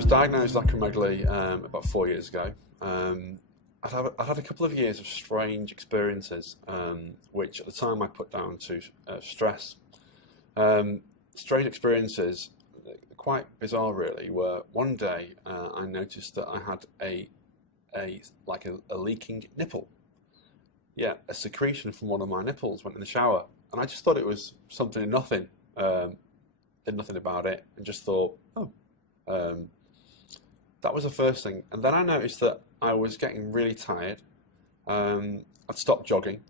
was diagnosed with acromegaly about 4 years ago. I'd had a couple of years of strange experiences, which at the time I put down to stress. Strange experiences, quite bizarre really, where one day I noticed that I had a leaking nipple. Yeah, a secretion from one of my nipples went in the shower, and I just thought it was something and nothing. Did nothing about it, and just thought, oh. That was the first thing. And then I noticed that I was getting really tired. I'd stopped jogging,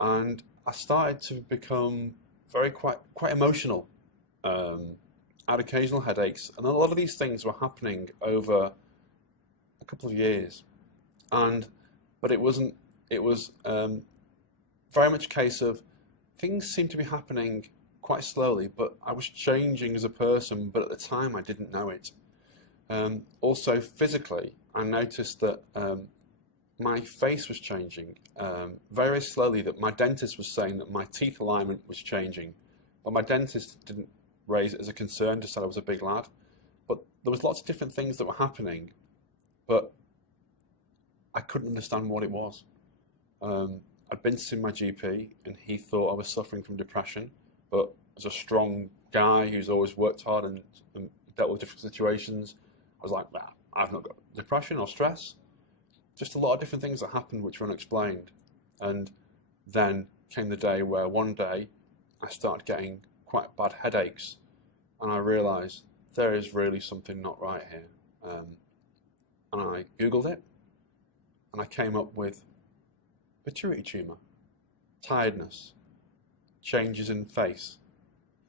and I started to become quite emotional. I had occasional headaches, and a lot of these things were happening over a couple of years. But it wasn't. It was very much a case of things seemed to be happening quite slowly, but I was changing as a person, but at the time I didn't know it. Also physically, I noticed that my face was changing very slowly, that my dentist was saying that my teeth alignment was changing, but my dentist didn't raise it as a concern, just said I was a big lad. But there was lots of different things that were happening, but I couldn't understand what it was. I'd been to see my GP, and he thought I was suffering from depression, but as a strong guy who's always worked hard and dealt with different situations, I was like, nah, I've not got depression or stress. Just a lot of different things that happened which were unexplained. And then came the day where one day I started getting quite bad headaches, and I realised there is really something not right here. And I Googled it, and I came up with pituitary tumour, tiredness, changes in face,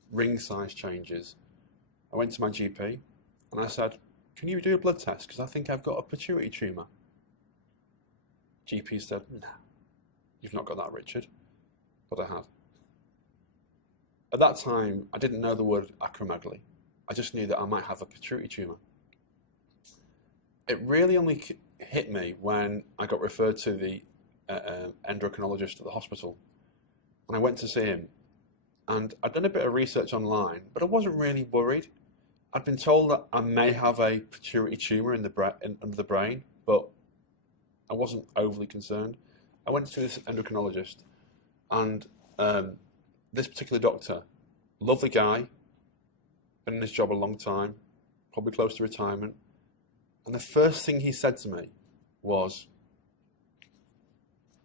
ring size changes. I went to my GP and I said, can you do a blood test? Because I think I've got a pituitary tumour. GP said, no, you've not got that, Richard. But I had. At that time, I didn't know the word acromegaly. I just knew that I might have a pituitary tumour. It really only hit me when I got referred to the endocrinologist at the hospital. And I went to see him. And I'd done a bit of research online, but I wasn't really worried. I'd been told that I may have a pituitary tumour under the brain, but I wasn't overly concerned. I went to this endocrinologist, and this particular doctor, lovely guy, been in his job a long time, probably close to retirement, and the first thing he said to me was,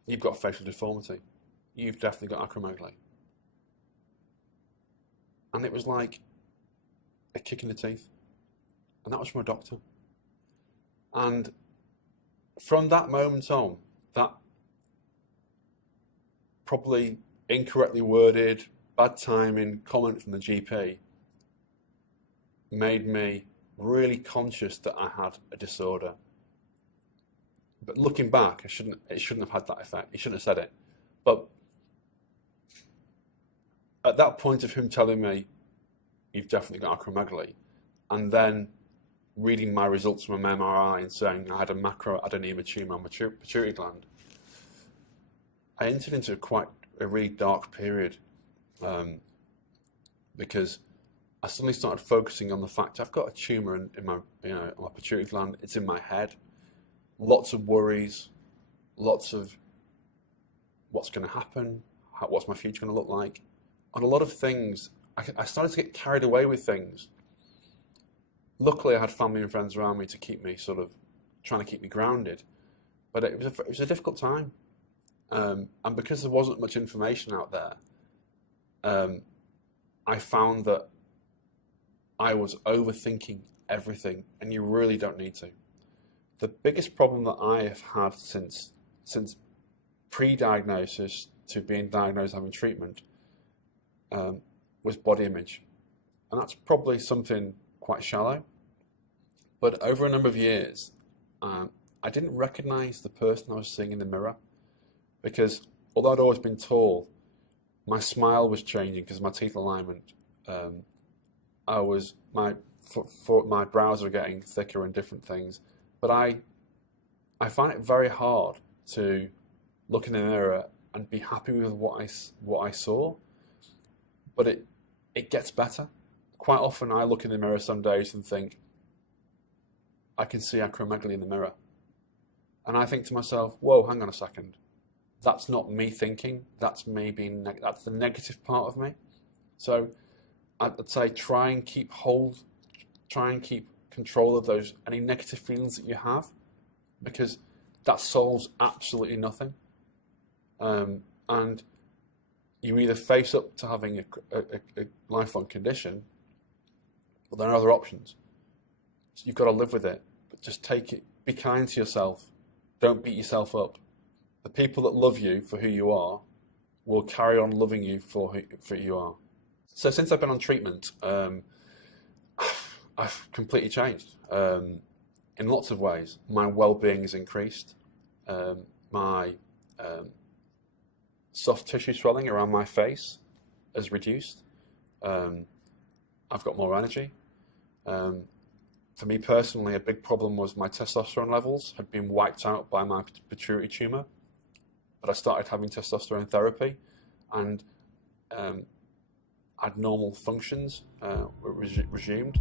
you've got facial deformity. You've definitely got acromegaly. And it was like a kick in the teeth. And that was from a doctor. And from that moment on, that probably incorrectly worded, bad timing comment from the GP made me really conscious that I had a disorder. But looking back, it shouldn't have had that effect. He shouldn't have said it. But at that point of him telling me, you've definitely got acromegaly, and then reading my results from an MRI and saying I had a macroadenoma tumour on my pituitary gland, I entered into a really dark period because I suddenly started focusing on the fact I've got a tumour in my, on my pituitary gland. It's in my head. Lots of worries, lots of what's going to happen, what's my future going to look like, and a lot of things. I started to get carried away with things. Luckily, I had family and friends around me to keep me trying to keep me grounded, but it was a difficult time, and because there wasn't much information out there, I found that I was overthinking everything, and you really don't need to. The biggest problem that I have had since pre-diagnosis to being diagnosed having treatment was body image. And that's probably something quite shallow. But over a number of years, I didn't recognize the person I was seeing in the mirror, because although I'd always been tall, my smile was changing because of my teeth alignment. My brows were getting thicker and different things. But I find it very hard to look in the mirror and be happy with what I saw. But it gets better. Quite often I look in the mirror some days and think, I can see acromegaly in the mirror. And I think to myself, whoa, hang on a second. That's not me thinking. That's me being, that's the negative part of me. So I'd say try and keep control of those, any negative feelings that you have, because that solves absolutely nothing. And you either face up to having a lifelong condition, or there are other options. So you've got to live with it, but just take it, be kind to yourself. Don't beat yourself up. The people that love you for who you are will carry on loving you for who you are. So since I've been on treatment, I've completely changed in lots of ways. My well-being has increased. My soft tissue swelling around my face has reduced. I've got more energy. For me personally, a big problem was my testosterone levels had been wiped out by my pituitary tumour. But I started having testosterone therapy, and had normal functions resumed.